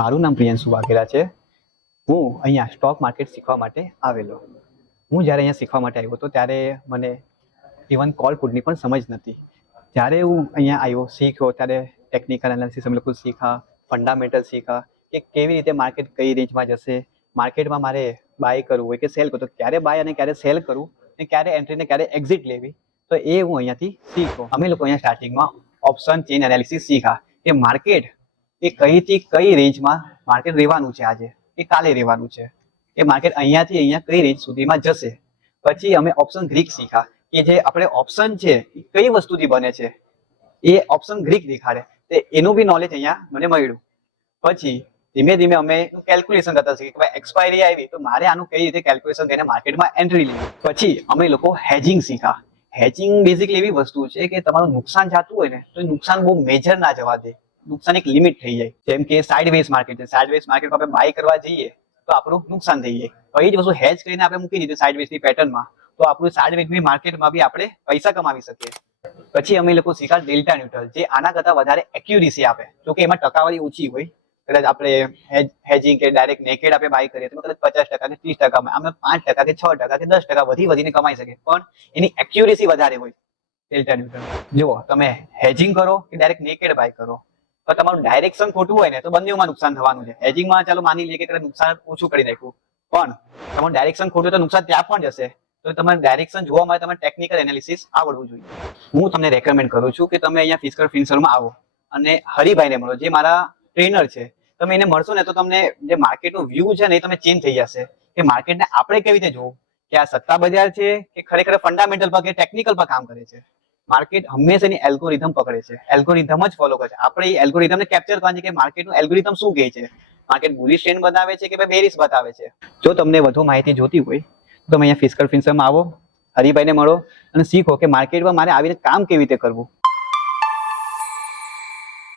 મારું નામ પ્રિયાંશુ વાઘેલા છે। હું અહીંયા સ્ટોક માર્કેટ શીખવા માટે આવેલો। હું જ્યારે અહીંયા શીખવા માટે આવ્યો હતો ત્યારે મને ઇવન કોલ પુટની પણ સમજ નથી। જ્યારે હું અહીંયા આવ્યો શીખ્યો ત્યારે ટેકનિકલ એનાલિસિસ અમે લોકો શીખ્યા, ફંડામેન્ટલ શીખ્યા કે કેવી રીતે માર્કેટ કઈ રેન્જમાં જશે, માર્કેટમાં મારે બાય કરવું હોય કે સેલ કરવું, તો ક્યારે બાય અને ક્યારે સેલ કરવું અને ક્યારે એન્ટ્રી ને ક્યારે એક્ઝિટ લેવી, તો એ હું અહીંયાથી શીખ્યો। અમે લોકો અહીંયા સ્ટાર્ટિંગમાં ઓપ્શન ચેન એનાલિસિસ શીખ્યા કે માર્કેટ એ કઈથી કઈ રેન્જમાં માર્કેટ રહેવાનું છે, આજે એ કાલે રહેવાનું છે, એ માર્કેટ અહીંયાથી અહીંયા કઈ રેન્જ સુધીમાં જશે। પછી અમે ઓપ્શન ગ્રીક શીખ્યા કે જે આપણે ઓપ્શન છે એ કઈ વસ્તુથી બને છે, એ ઓપ્શન ગ્રીક દેખાડે, તો એનું બી નોલેજ અહીંયા મને મળ્યું। પછી ધીમે ધીમે અમે કેલ્ક્યુલેશન કરતા શીખ્યા કે ભાઈ એક્સપાયરી આવી તો મારે આનું કઈ રીતે કેલ્ક્યુલેશન કરીને માર્કેટમાં એન્ટ્રી લેવી। પછી અમે લોકો હેજિંગ શીખ્યા। હેજિંગ બેઝિકલી એવી વસ્તુ છે કે તમારું નુકસાન થતું હોય ને તો એ નુકસાન બહુ મેજર ના જવા દે, નુકસાન એક લિમિટ થઈ જાય। જેમ કે સાઇડવેઝ માર્કેટ છે, સાઇડવેઝ માર્કેટમાં આપણે બાય કરવા જઈએ તો આપણું નુકસાન થઈ જાય, તો એ જ વસ્તુ હેજ કરીને આપણે મૂકી દીધી સાઇડવેઝની પેટર્નમાં, તો આપણું સાઇડવેઝની માર્કેટમાં બી આપણે પૈસા કમાવી શકીએ। પછી અમે લોકો શીખ્યા ડેલ્ટા ન્યુટ્રલ, જે આના કરતા વધારે એક્યુરેસી આપે, જો કે એમાં ટકાવારી ઓછી હોય। કદાચ આપણે હેજિંગ કે ડાયરેક્ટ નેકેડ આપણે બાય કરીએ તો કદાચ 50% કે 30% અમે 5% કે 6% કે 10% વધીને કમાઈ શકીએ, પણ એની એક્યુરેસી વધારે હોય ડેલ્ટા ન્યુટ્રલ। જુઓ, તમે હેજિંગ કરો કે ડાયરેક્ટ નેકેડ બાય કરો, તો તમારું ડાયરેક્શન ખોટું હોય ને તો બંનેમાં નુકસાન થવાનું છે। હેજિંગમાં ચાલો માની લઈએ કે નુકસાન ઓછું કરી નાખ્યું, પણ તમારું ડાયરેક્શન ખોટું તો નુકસાન ત્યાં પણ જશે। તો તમારે ડાયરેક્શન જોવા માટે તમારે ટેકનિકલ એનાલિસિસ આવડવું જોઈએ। હું તમને રેકમેન્ડ કરું છું કે તમે અહીંયા ફિઝિકલ ફિન્સરમાં આવો અને હરિભાઈને મળો, જે મારા ટ્રેનર છે। તમે એને મળશો ને તો તમને જે માર્કેટનો વ્યૂ છે ને એ તમે ચેન્જ થઈ જશે કે માર્કેટને આપણે કેવી રીતે જોવું, કે આ સત્તા બજાર છે કે ખરેખર ફંડામેન્ટલ પર કે ટેકનિકલ પર કામ કરે છે। માર્કેટ હંમેશા એની એલ્ગોરિધમ પકડે છે, એલ્ગોરિધમ જ ફોલો કરે છે। આપણે એ એલ્ગોરિધમને કેપ્ચર કરવાની છે કે માર્કેટનું એલ્ગોરિધમ શું કહે છે, માર્કેટ બુલિશ ટ્રેન્ડ બતાવે છે કે બેરિશ બતાવે છે। જો તમને વધુ માહિતી જોતી હોય તો તમે અહીંયા ફિઝિકલ ફિન્સરમાં આવો, હરિભાઈને મળો અને શીખો કે માર્કેટમાં મારે આવીને કામ કેવી રીતે કરવું।